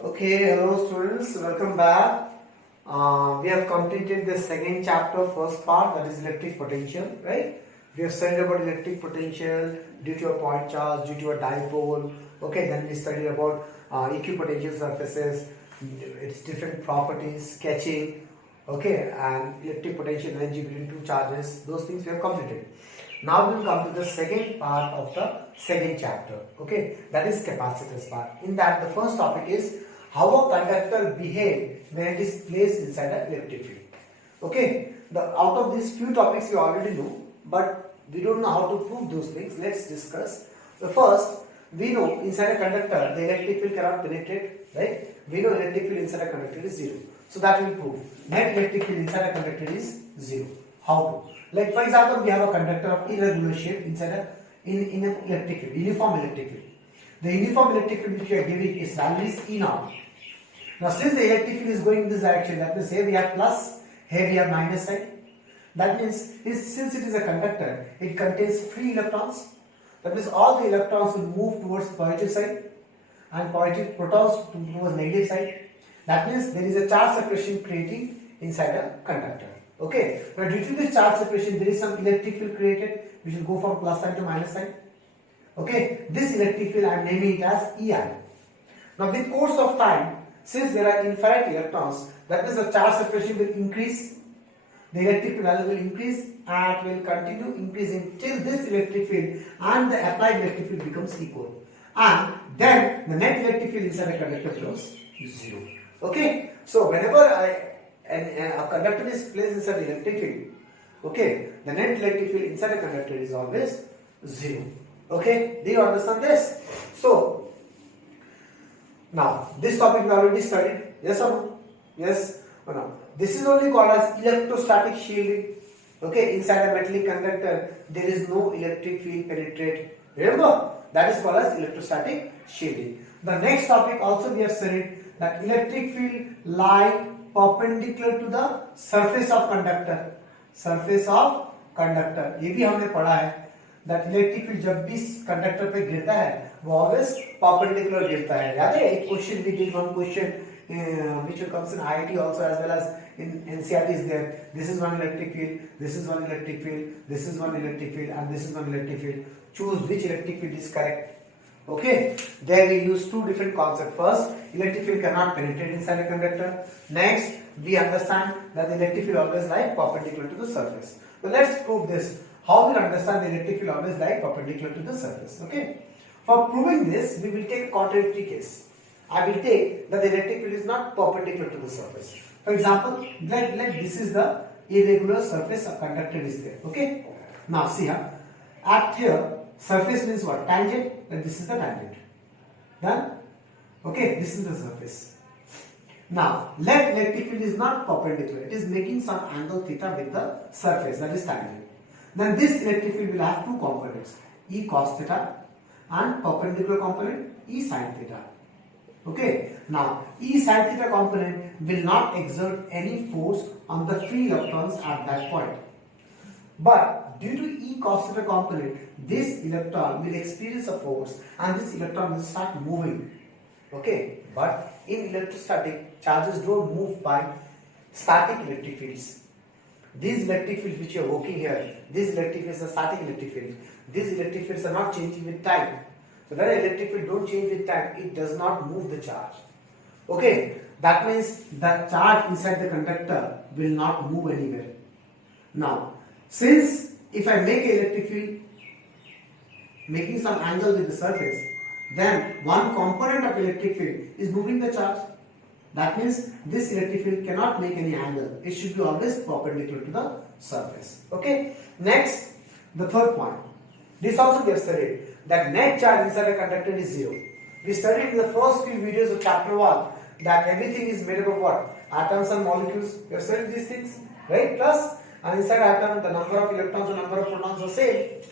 Okay, hello students, welcome back. We have completed the second chapter, first part, that is electric potential, right? We have studied about electric potential due to a point charge, due to a dipole. Okay, then we studied about equipotential surfaces, its different properties, sketching, okay, and electric potential energy between two charges. Those things we have completed. Now we will come to the second part of the second chapter, okay, that is capacitors part. In that, the first topic is how a conductor behave when it is placed inside an electric field. Okay, out of these few topics you already know, but we don't know how to prove those things. Let's discuss. The first, we know inside a conductor the electric field cannot penetrate, right? We know electric field inside a conductor is zero. So that will prove net electric field inside a conductor is zero. How to? Like for example, we have a conductor of irregular shape inside in an electric field, uniform electric field. The uniform electric field which we are giving is value is E naught. Now since the electric field is going in this direction, that means here we have plus, here we have minus sign. That means since it is a conductor, it contains free electrons. That means all the electrons will move towards positive side and positive protons towards negative side. That means there is a charge separation creating inside a conductor. Okay. Now due to this charge separation, there is some electric field created which will go from plus sign to minus sign. Okay. This electric field I am naming it as EI. Now with course of time, since there are infinite electrons, that means the charge separation will increase, the electric field value will increase and it will continue increasing till this electric field and the applied electric field becomes equal. And then the net electric field inside a conductor becomes zero. Okay. So whenever a conductor is placed inside the electric field, okay, the net electric field inside a conductor is always zero. Okay. Do you understand this? So now this topic we already studied. Yes or no? Yes or no? This is only called as electrostatic shielding. Okay, inside a metallic conductor there is no electric field penetrate. Remember, that is called as electrostatic shielding. The next topic also we have studied that electric field lie perpendicular to the surface of conductor. Surface of conductor. ये भी हमने पढ़ा है that electric field जब भी conductor पे गिरता है वो always perpendicular गिरता है. याद है एक question we did one question which comes in IIT also as well as in NCERT is there. This is one electric field, this is one electric field, this is one electric field and this is one electric field. Choose which electric field is correct. Okay, there we use two different concepts. First, electric field cannot penetrate inside a conductor. Next, we understand that the electric field always lie perpendicular to the surface. So let's prove this. How we understand the electric field always lie perpendicular to the surface. Okay. For proving this, we will take a contradictory case. I will take that the electric field is not perpendicular to the surface. For example, let this is the irregular surface a conductor is there. Okay. Now see here. At here, surface means what? Tangent. And this is the tangent. Done. Okay. This is the surface. Now let electric field is not perpendicular. It is making some angle theta with the surface, that is tangent. Then this electric field will have two components, E cos theta and perpendicular component E sin theta. Okay. Now E sin theta component will not exert any force on the free electrons at that point. But due to E cos theta component, this electron will experience a force and this electron will start moving. Okay. But in electrostatic, charges don't move by static electric fields. These electric fields which you are working here, these electric fields are static electric fields. These electric fields are not changing with time. So when an electric field don't change with time, it does not move the charge. Okay, that means the charge inside the conductor will not move anywhere. Now, since if I make an electric field making some angle with the surface, then one component of electric field is moving the charge. That means this electric field cannot make any angle. It should be always perpendicular to the surface. Okay. Next, the third point. This also we have studied that net charge inside a conductor is zero. We studied in the first few videos of chapter 1 that everything is made up of what? Atoms and molecules. We have studied these things, right? Plus, and inside atom the number of electrons and number of protons are same.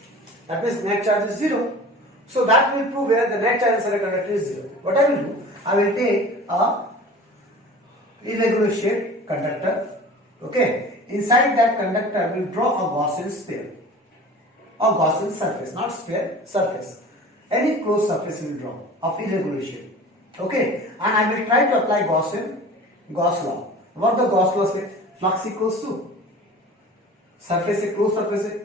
That means net charge is zero. So that will prove where the net charge inside a conductor is zero. What I will do? I will take a irregular shaped conductor. Okay. Inside that conductor we will draw a Gaussian sphere. A Gaussian surface, not sphere, surface. Any closed surface we will draw of irregular shape. Okay, and I will try to apply Gauss law. What the Gauss law says? Flux equals to surface से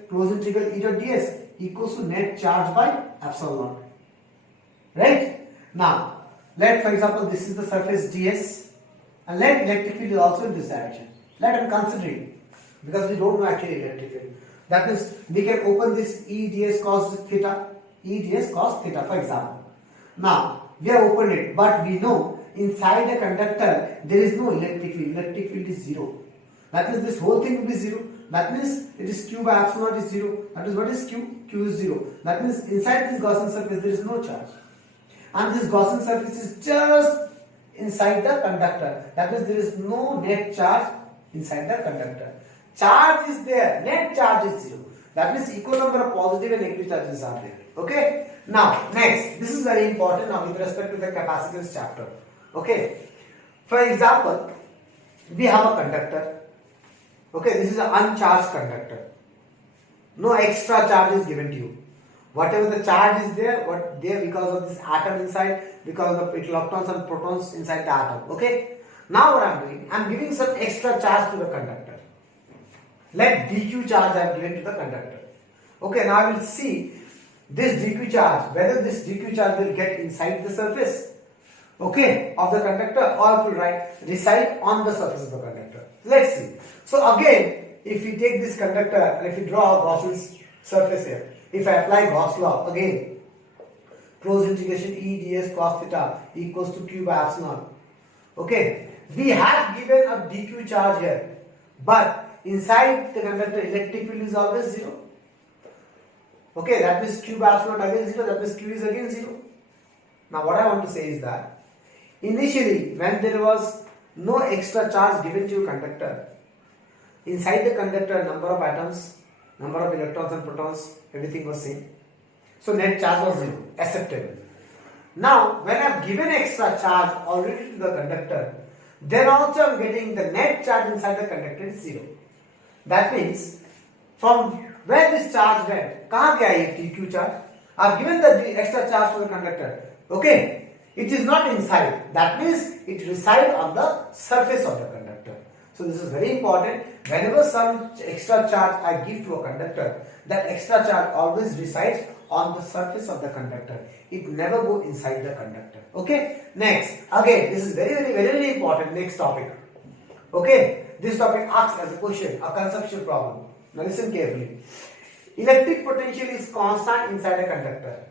close integral E dot ds equals to net charge by epsilon naught. Right? Now, let for example this is the surface ds and let electric field is also in this direction. Let them consider it because we don't know actually electric field. That means we can open this E ds cos theta, E ds cos theta for example. Now, we have opened it, but we know inside the conductor there is no electric field. Electric field is zero. That means this whole thing will be zero. That means it is Q by epsilon naught is zero. That is what is Q? Q is zero. That means inside this Gaussian surface there is no charge. And this Gaussian surface is just inside the conductor. That means there is no net charge inside the conductor. Charge is there, net charge is zero. That means equal number of positive and negative charges are there. Okay? Now, next, this is very important now with respect to the capacitance chapter. Okay? For example, we have a conductor. Okay, this is an uncharged conductor. No extra charge is given to you. Whatever the charge is there, what there because of this atom inside, because of the electrons and protons inside the atom. Okay? Now what I am doing, I am giving some extra charge to the conductor. Let dq charge I have given to the conductor. Okay, now I will see this dq charge, whether this dq charge will get inside the surface, okay, of the conductor or it will reside on the surface of the conductor. Let's see. So again, if we take this conductor and if we draw a Gaussian surface here, if I apply Gauss law again, close integration E ds cos theta equals to Q by epsilon naught. Okay, we have given a dq charge here, but inside the conductor electric field is always zero. Okay, that means Q by epsilon naught again zero, that means Q is again zero. Now what I want to say is that initially when there was no extra charge given to your conductor, inside the conductor number of atoms, number of electrons and protons, everything was same. So net charge was zero, acceptable. Now when I have given extra charge already to the conductor, then also I am getting the net charge inside the conductor is zero. That means from where this charge went, kahan gaya ye dq charge? I have given the extra charge to the conductor. Okay, it is not inside. That means it resides on the surface of the conductor. So this is very important. Whenever some extra charge I give to a conductor, that extra charge always resides on the surface of the conductor. It never goes inside the conductor. Okay. Next, again, this is very important. Next topic. Okay. This topic asks as a question, a conceptual problem. Now listen carefully. Electric potential is constant inside a conductor.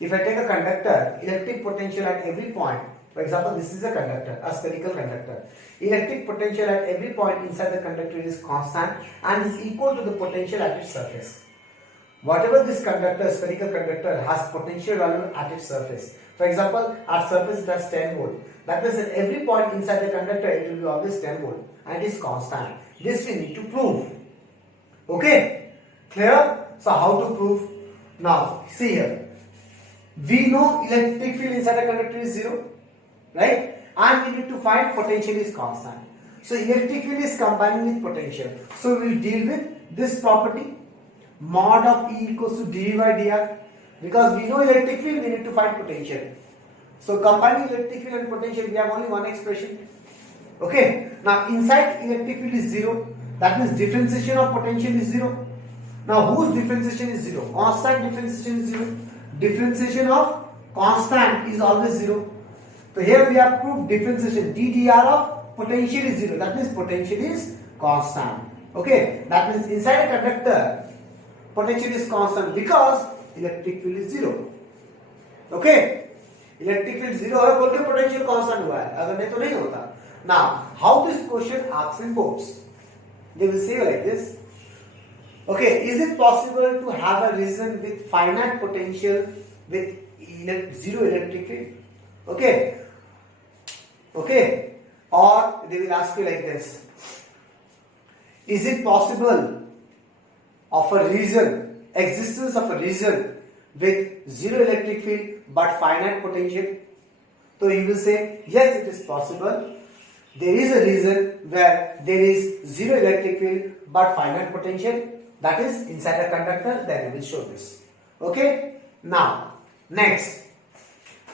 If I take a conductor, electric potential at every point, for example, this is a conductor, a spherical conductor. Electric potential at every point inside the conductor is constant and is equal to the potential at its surface. Whatever this conductor, spherical conductor, has potential value at its surface. For example, at surface it has 10 volt. That means at every point inside the conductor it will be always 10 volt and it is constant. This we need to prove. Okay? Clear? So how to prove? Now, see here. We know electric field inside the conductor is zero. Right? And we need to find potential is constant. So electric field is combining with potential. So we will deal with this property. Mod of E equals to dV by dr. Because we know electric field, we need to find potential. So combining electric field and potential, we have only one expression. Okay. Now inside electric field is zero. That means differentiation of potential is zero. Now whose differentiation is zero? Constant differentiation is zero. Differentiation of constant is always zero. So here we have proved differentiation ddr of potential is zero. That means potential is constant. Okay. That means inside a conductor potential is constant because electric field is zero. Okay. Electric field zero है बोल के potential constant हुआ है. अगर नहीं तो नहीं होता. Now how this question asks in boards? They will say like this. Okay, is it possible to have a region with finite potential with zero electric field? Okay. Okay. Or they will ask you like this. Is it possible of a region, existence of a region with zero electric field but finite potential? So you will say, yes, it is possible. There is a region where there is zero electric field but finite potential. That is inside a conductor. Then we will show this. Okay. Now, next,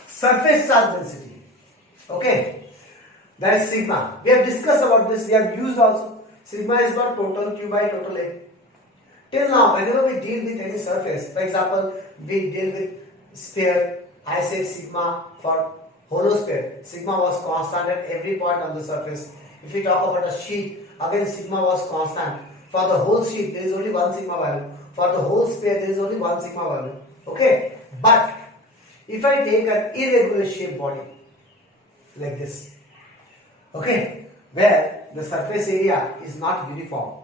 surface charge density. Okay, that is sigma. We have discussed about this, we have used also. Sigma is what? Total Q by total A. Till now, whenever we deal with any surface, for example, we deal with sphere, I say sigma for hollow sphere. Sigma was constant at every point on the surface. If we talk about a sheet, again sigma was constant. For the whole sheet, there is only one sigma value. For the whole sphere, there is only one sigma value. Okay, but if I take an irregular shaped body like this, okay, where the surface area is not uniform,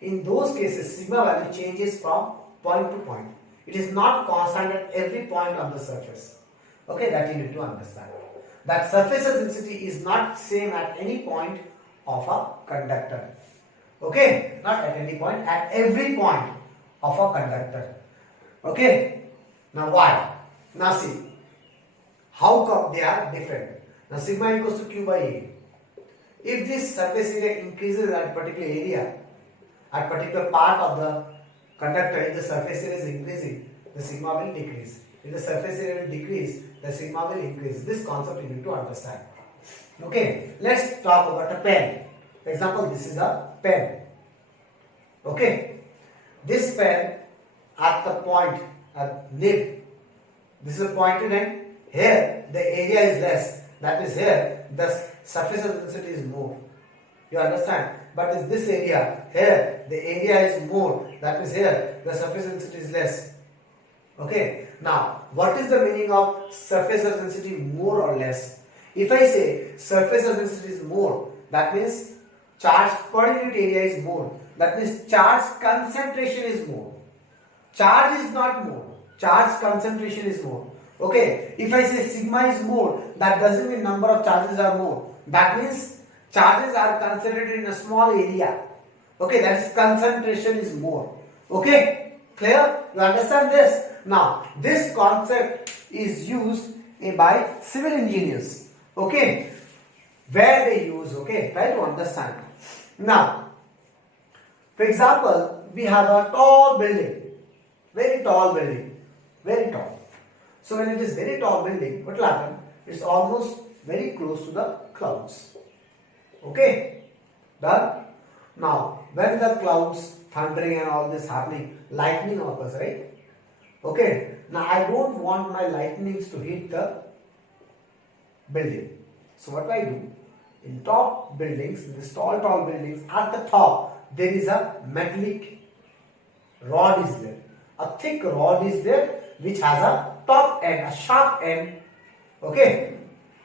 in those cases sigma value changes from point to point. It is not constant at every point on the surface. Okay, that you need to understand. That surface density is not same at any point of a conductor. Okay, not at any point, at every point of a conductor. Okay, now why? Now see, how come they are different? Now sigma equals to Q by A. If this surface area increases at particular area, at particular part of the conductor, if the surface area is increasing, the sigma will decrease. If the surface area will decrease, the sigma will increase. This concept you need to understand. Okay, let's talk about a pen. For example, this is a pen. Okay, this pen at the point, at nib, this is a pointed end. Here the area is less. That is, here the surface density is more. You understand? But in this area, here the area is more. That means here the surface density is less. Okay. Now, what is the meaning of surface density more or less? If I say surface density is more, that means charge per unit area is more. That means charge concentration is more. Charge is not more. Charge concentration is more. Okay. If I say sigma is more, that doesn't mean number of charges are more. That means charges are concentrated in a small area. Okay, that is concentration is more. Okay, clear? You understand this? Now, this concept is used by civil engineers. Okay, where they use, okay, try to understand. Now, for example, we have a tall building, very tall building, very tall. So when it is very tall building, what will happen? It's almost very close to the clouds. Okay, done. Now, when the clouds, thundering and all this happening, lightning occurs, right? Okay, now I don't want my lightnings to hit the building. So what do I do? In top buildings, in these tall buildings, at the top, there is a metallic rod is there. A thick rod is there which has a top end, a sharp end, okay,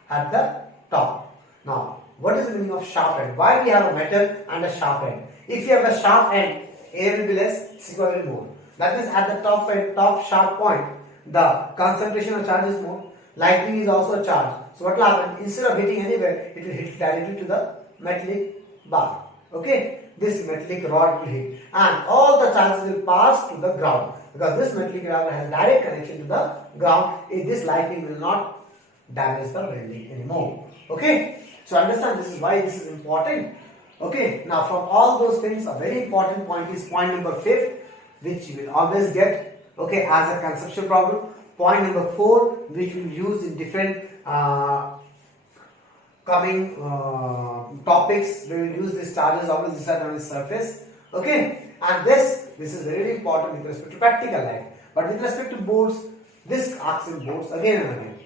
at the top. Now, what is the meaning of sharp end? Why we have a metal and a sharp end? If you have a sharp end, air will be less, sigma will be more. That means at the top end, top sharp point, the concentration of charge is more. Lightning is also a charge. So what will happen? Instead of hitting anywhere, it will hit directly to the metallic bar. Okay, this metallic rod will hit, and all the charges will pass to the ground, because this metallic rod has direct connection to the ground. This lightning will not damage the building anymore. Okay, so understand, this is why this is important. Okay, now from all those things, a very important point is point number 5, which you will always get, okay, as a conceptual problem. Point number 4, which we will use in different coming topics. We will use these charges always decided on the surface. Okay, and this is very important with respect to practical life. But with respect to boards, this asks in boards again and again.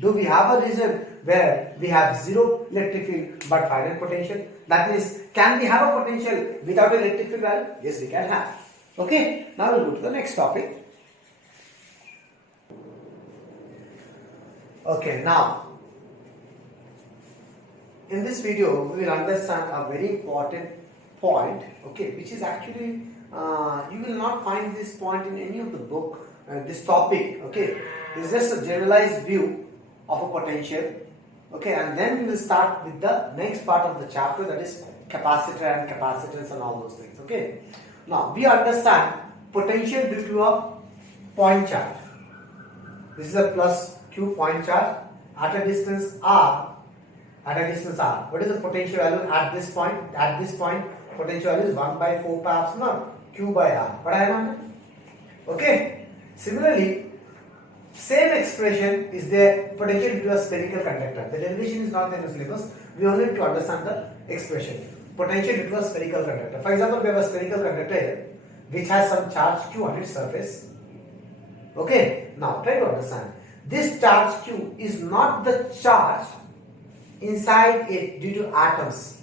Do we have a region where we have zero electric field but finite potential? That means, can we have a potential without electric field value? Yes, we can have. Okay, now we'll go to the next topic. Okay, now in this video we will understand a very important point, okay, which is actually you will not find this point in any of the book, this topic, okay. It's just a generalized view of a potential, okay, and then we will start with the next part of the chapter, that is capacitor and capacitance and all those things. Okay, now we understand potential due to a point charge. This is a plus q point charge at a distance r. What is the potential value at this point? At this point, potential value is 1 by 4 pi epsilon q by r. What I have? Okay, similarly Same expression is there potential due to a spherical conductor. The derivation is not there in the syllabus. We only need to understand the expression. Potential due to a spherical conductor. For example, we have a spherical conductor here which has some charge Q on its surface. Okay, now try to understand. This charge Q is not the charge inside it due to atoms.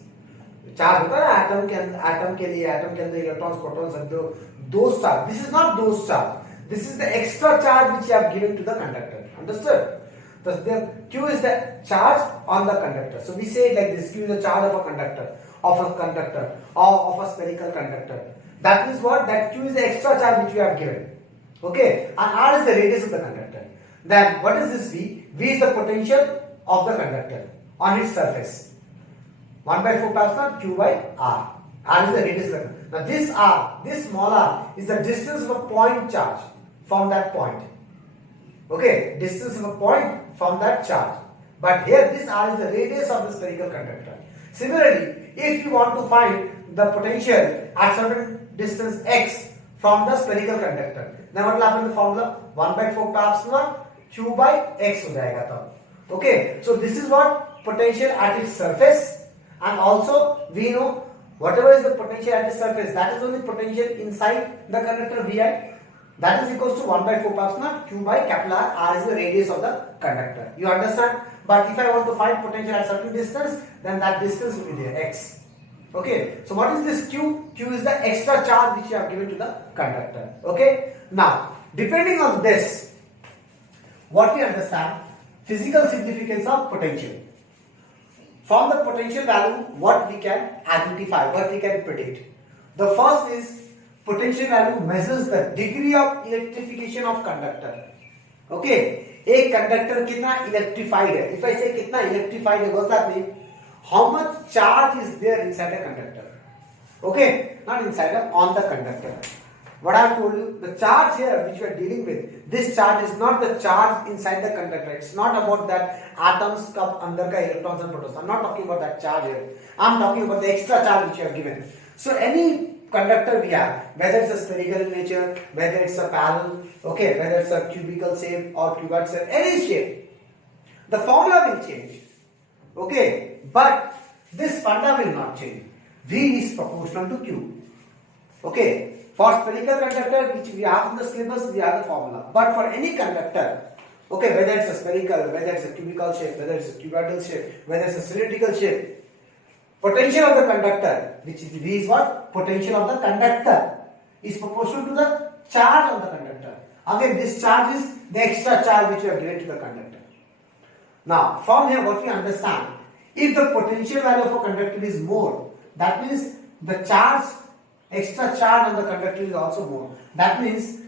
Charge होता है atom के लिए atom के अंदर electrons protons सब those charge. This is not those charge. This is the extra charge which you have given to the conductor. Understood? The Q is the charge on the conductor. So we say it like this: Q is the charge of a conductor, or of a spherical conductor. That means what? That Q is the extra charge which we have given. Okay, and R is the radius of the conductor. Then what is this V? V is the potential of the conductor on its surface. 1 by 4 pi epsilon Q by R. R is the radius of the conductor. Now this R, this small r, is the distance of a point charge from that point. Okay, distance of a point from that charge. But here this r is the radius of the spherical conductor. Similarly, if you want to find the potential at certain distance x from the spherical conductor, then what will happen in the formula? 1 by 4 pi epsilon Q by x हो जाएगा तब. Okay, so this is what potential at its surface, and also we know whatever is the potential at its surface, that is only potential inside the conductor Vi. That is equals to 1 by 4 pi epsilon Q by capital R. R is the radius of the conductor. You understand? But if I want to find potential at certain distance, then that distance will be there, x. Okay. So what is this Q? Q is the extra charge which you have given to the conductor. Okay. Now, depending on this, what we understand, physical significance of potential. From the potential value, what we can identify, what we can predict. The first is potential value measures the degree of electrification of conductor. Okay, एक conductor कितना electrified है? If I say कितना electrified है, what's that mean? How much charge is there inside a conductor? Okay, not inside, on the conductor. What I have told you, the charge here which we are dealing with, this charge is not the charge inside the conductor. It's not about that atoms का अंदर का electrons and protons. I'm not talking about that charge here. I'm talking about the extra charge which you have given. So any conductor we have, whether it's a spherical in nature, whether it's a parallel, okay, whether it's a cubical shape or cuboid shape, any shape, the formula will change. Okay, but this formula will not change. V is proportional to Q. Okay. For spherical conductor, which we have in the syllabus, we have the formula. But for any conductor, okay, whether it's a spherical, whether it's a cubical shape, whether it's a cuboidal shape, whether it's a cylindrical shape, potential of the conductor, which is V is what? Potential of the conductor is proportional to the charge on the conductor. Again, this charge is the extra charge which we have given to the conductor. Now, from here, what we understand, if the potential value of a conductor is more, that means the charge, extra charge on the conductor is also more. That means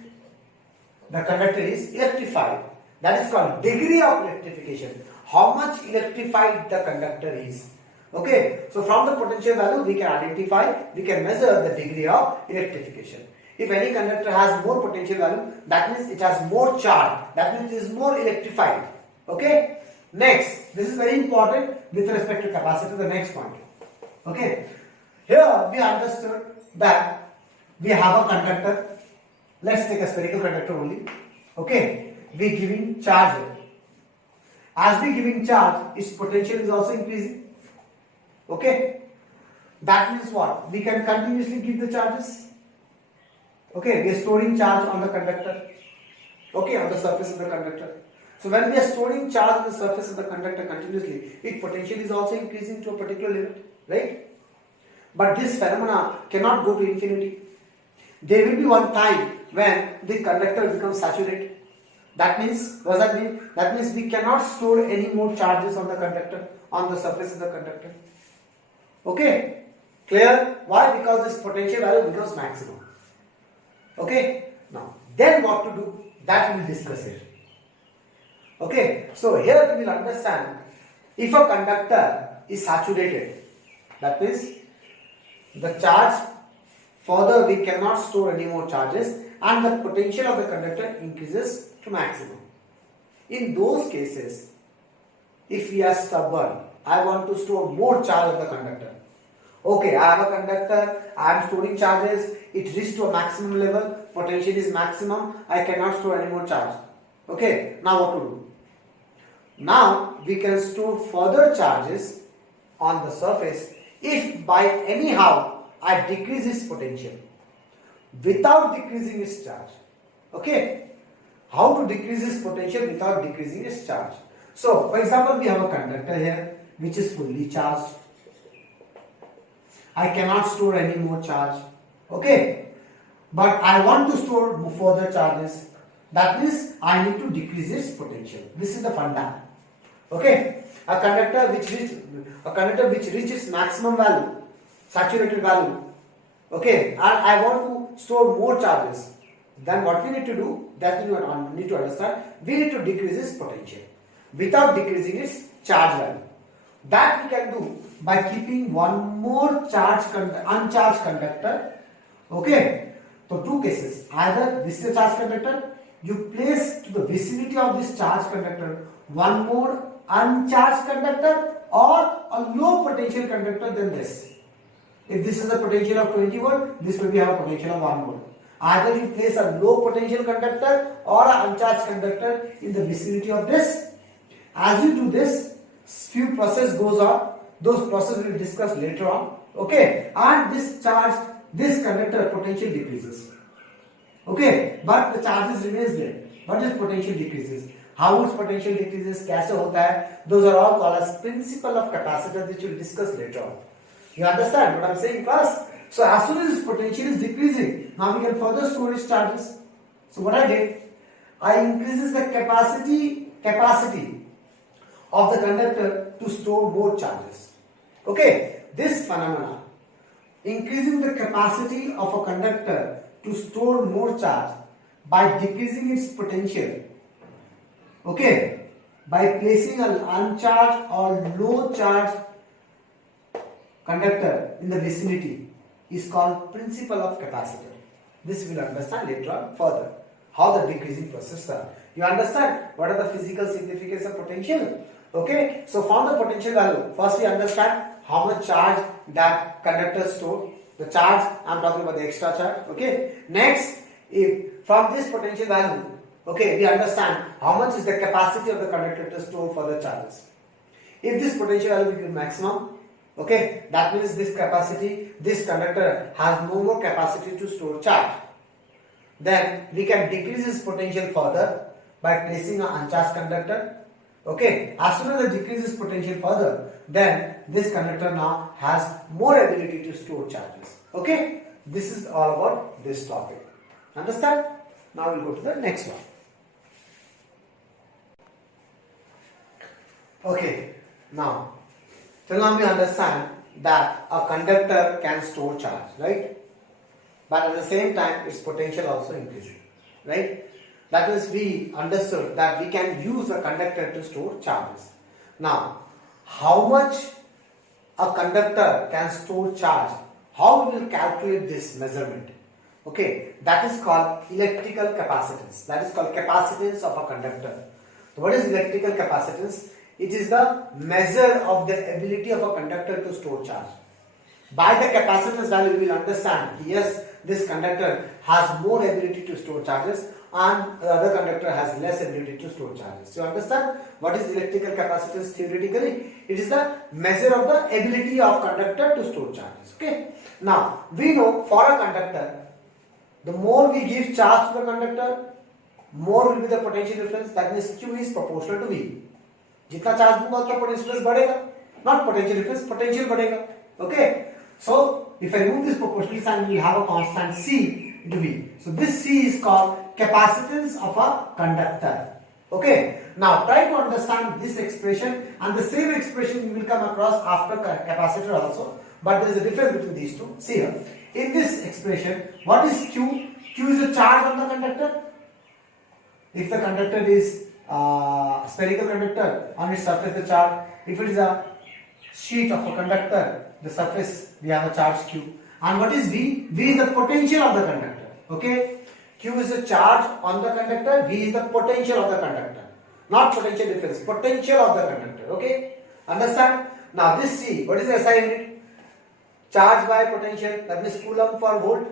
the conductor is electrified. That is called degree of electrification. How much electrified the conductor is. Okay, so from the potential value we can identify, we can measure the degree of electrification. If any conductor has more potential value, that means it has more charge. That means it is more electrified. Okay. Next, this is very important with respect to capacitor. The next point. Okay. Here we understood that we have a conductor. Let's take a spherical conductor only. Okay. We giving charge here. As we giving charge, its potential is also increasing. Okay. That means what? We can continuously give the charges. Okay. We are storing charge on the conductor. Okay. On the surface of the conductor. So when we are storing charge on the surface of the conductor continuously, its potential is also increasing to a particular limit. Right? But this phenomena cannot go to infinity. There will be one time when the conductor becomes saturated. That means, what does that mean? That means we cannot store any more charges on the conductor, on the surface of the conductor. Okay? Clear? Why? Because this potential value becomes maximum. Okay? Now, then what to do? That we will discuss here. Okay? So, here we will understand, if a conductor is saturated, that means the charge, further we cannot store any more charges and the potential of the conductor increases to maximum. In those cases, if we are stubborn, I want to store more charge on the conductor. Okay, I have a conductor, I am storing charges, it reached to a maximum level, potential is maximum, I cannot store any more charge. Okay, now what to do? Now we can store further charges on the surface if by anyhow I decrease its potential without decreasing its charge. Okay, how to decrease its potential without decreasing its charge? So, for example, we have a conductor here which is fully charged. I cannot store any more charge. Okay, but I want to store further charges. That means I need to decrease its potential. This is the funda. Okay, a conductor which reaches maximum value, saturated value. Okay, and I want to store more charges. Then what we need to do? That you need to understand. We need to decrease its potential without decreasing its charge value. That we can do by keeping one more uncharged conductor. Okay, so two cases. Either this is a charged conductor, you place to the vicinity of this charged conductor one more uncharged conductor or a low potential conductor than this. If this is a potential of 20 volt, this will have a potential of 1 volt. Either you place a low potential conductor or an uncharged conductor in the vicinity of this. As you do this, few process goes on. Those processes we will discuss later on. Okay, and this conductor potential decreases. Okay, but the charges remains there. But its potential decreases. How its potential decreases? कैसे होता है? Those are all called as principle of capacitance, which we will discuss later on. You understand what I am saying, class? So as soon as its potential is decreasing, now we can further store its charges. So what I did, I increases the capacity of the conductor to store more charges. Okay, this phenomena, increasing the capacity of a conductor to store more charge by decreasing its potential. Okay, by placing an uncharged or low charge conductor in the vicinity is called principle of capacitor. This we will understand later on further. How the decreasing process starts. You understand what are the physical significance of potential? Okay, so from the potential value, first we understand how much charge that conductor store. The charge, I am talking about the extra charge. Okay, next, if from this potential value, okay, we understand how much is the capacity of the conductor to store further charges. If this potential value will be maximum, okay, that means this conductor has no more capacity to store charge. Then we can decrease its potential further by placing an uncharged conductor. Okay, as soon as it decreases potential further, then this conductor now has more ability to store charges. Okay, this is all about this topic. Understand? Now we'll go to the next one. Okay, now till now we understand that a conductor can store charge, right? But at the same time its potential also increases, right? That is, we understood that we can use a conductor to store charges. Now, how much a conductor can store charge? How we will calculate this measurement? Okay, that is called electrical capacitance. That is called capacitance of a conductor. So what is electrical capacitance? It is the measure of the ability of a conductor to store charge. By the capacitance value, we will understand, yes, this conductor has more ability to store charges and the other conductor has less ability to store charges. So you understand what is electrical capacitance theoretically? It is the measure of the ability of conductor to store charges. Okay. Now we know for a conductor, the more we give charge to the conductor, more will be the potential difference. That means Q is proportional to V. जितना charge दूंगा उतना potential difference बढ़ेगा. Not potential difference, potential बढ़ेगा. Okay. So if I remove this proportional sign, we will have a constant C into V. So this C is called capacitance of a conductor. Okay. Now try to understand this expression, and the same expression you will come across after capacitor also. But there is a difference between these two. See here. In this expression, what is Q? Q is a charge on the conductor. If the conductor is spherical conductor, on its surface the charge. If it is a sheet of a conductor, the surface we have a charge Q. And what is V? V is the potential of the conductor. Okay. Q is the charge on the conductor. V is the potential of the conductor. Not potential difference. Potential of the conductor. Okay. Understand? Now this C, what is the SI unit? Charge by potential. That means Coulomb per volt.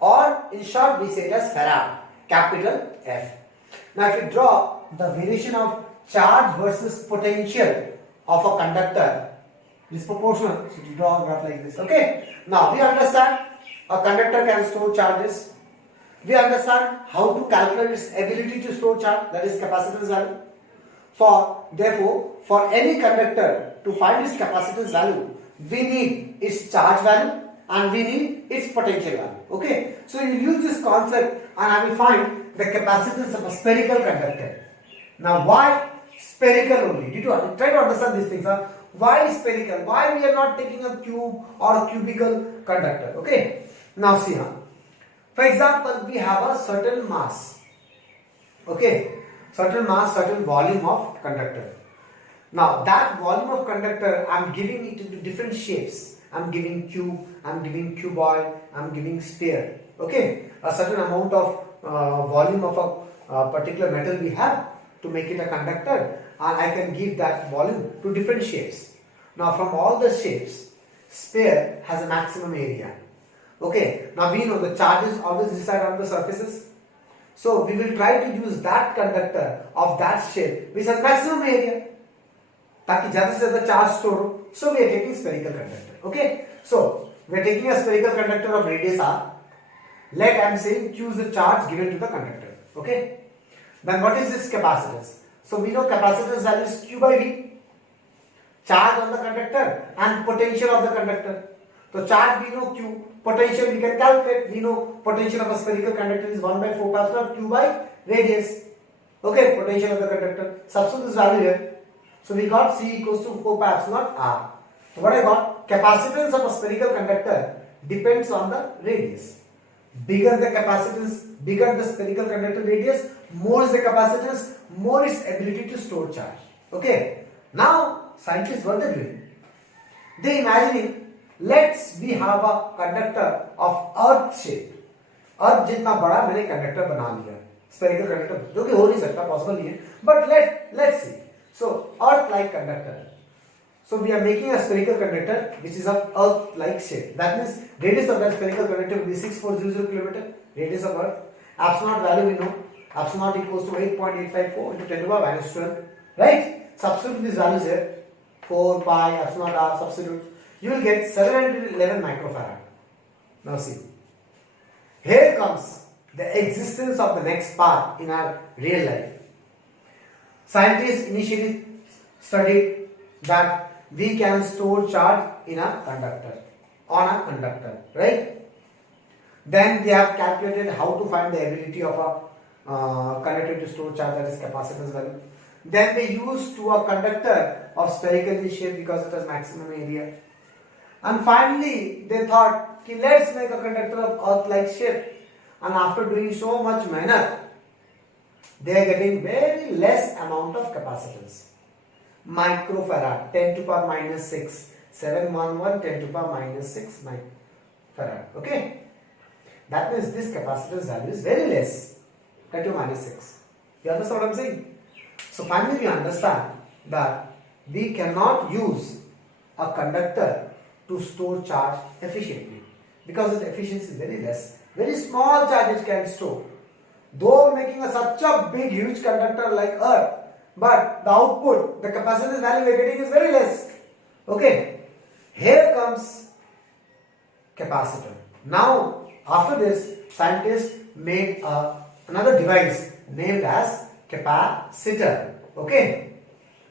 Or in short we say it as Farad. Capital F. Now if you draw the variation of charge versus potential of a conductor is proportional. So you draw a graph like this. Okay. Now we understand a conductor can store charges. We understand how to calculate its ability to store charge, that is capacitance value. Therefore, for any conductor to find its capacitance value, we need its charge value and we need its potential value. Okay. So you use this concept and I will find the capacitance of a spherical conductor. Now why spherical only? Did you try to understand these things? Huh? Why spherical? Why we are not taking a cube or a cubical conductor? Okay. Now see here. For example, we have a certain mass. Okay. Certain mass, certain volume of conductor. Now that volume of conductor, I am giving it into different shapes. I am giving cube, I am giving cuboid, I am giving sphere. Okay. A certain amount of volume of a particular metal we have to make it a conductor, and I can give that volume to different shapes. Now from all the shapes, sphere has a maximum area. Okay, now we know the charges always reside on the surfaces. So we will try to use that conductor of that shape which has maximum area. ताकि ज़्यादा से ज़्यादा charge store हो. So we are taking spherical conductor. Okay, so we are taking a spherical conductor of radius r. Let I am saying choose the charge given to the conductor. Okay, then what is this capacitance? So we know capacitance value is Q by V. Charge on the conductor and potential of the conductor. So charge we know Q, potential we can calculate. We know potential of a spherical conductor is 1 by 4 pi epsilon Q by radius. Okay, potential of the conductor. Substitute this value here. So we got C equals to 4 pi epsilon R. So what I got? Capacitance of a spherical conductor depends on the radius. Bigger the capacitance, bigger the spherical conductor radius, more is the capacitance, more its ability to store charge. Okay. Now scientists what they doing? They imagining. Let's we have a conductor of earth shape. अर्थ जितना बड़ा मैंने conductor बना लिया, spherical conductor, जो कि हो नहीं सकता, पॉसिबल नहीं है, but let's see. So earth like conductor. So we are making a spherical conductor which is of earth like shape. That means radius of that spherical conductor will be 6400 km. Radius of earth. Epsilon value we know. Epsilon equals to 8.854 into 10 to the power minus 12. Right? Substitute these values here. 4 pi epsilon r substitute. You will get 711 microfarad. Now see. Here comes the existence of the next part in our real life. Scientists initially studied that we can store charge in a conductor, on a conductor, right? Then they have calculated how to find the ability of a conductor to store charge, that is capacitance value. Then they used to a conductor of spherical shape because it has maximum area. And finally they thought, let's make a conductor of earth-like shape. And after doing so much mehnat, they are getting very less amount of capacitance. Microfarad, 10 to the power minus 6, 711, 10 to the power minus 6 microfarad. Okay? That means this capacitance value is very less, 10 to the minus 6. You understand what I am saying? So finally we understand that we cannot use a conductor to store charge efficiently because its efficiency is very less. Very small charge it can store. Though making such a big huge conductor like earth, but the output, the capacitance value we are getting is very less. Okay, here comes capacitor. Now after this, scientists made another device named as capacitor. Okay,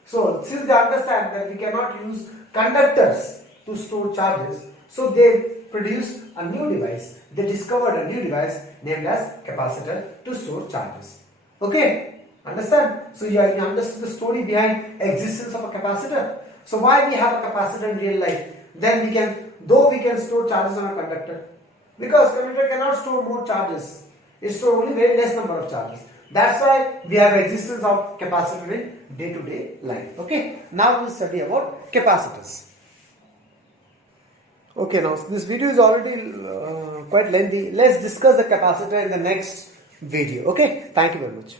so since they understand that we cannot use conductors to store charges, so they produced a new device. They discovered a new device named as capacitor to store charges. Okay, understand? So you understood the story behind existence of a capacitor. So why we have a capacitor in real life? Then we can, though we can store charges on a conductor, because conductor cannot store more charges. It stores only very less number of charges. That's why we have existence of capacitor in day-to-day life. Okay, now we will study about capacitors. Okay, now this video is already quite lengthy. Let's discuss the capacitor in the next video. Okay, thank you very much.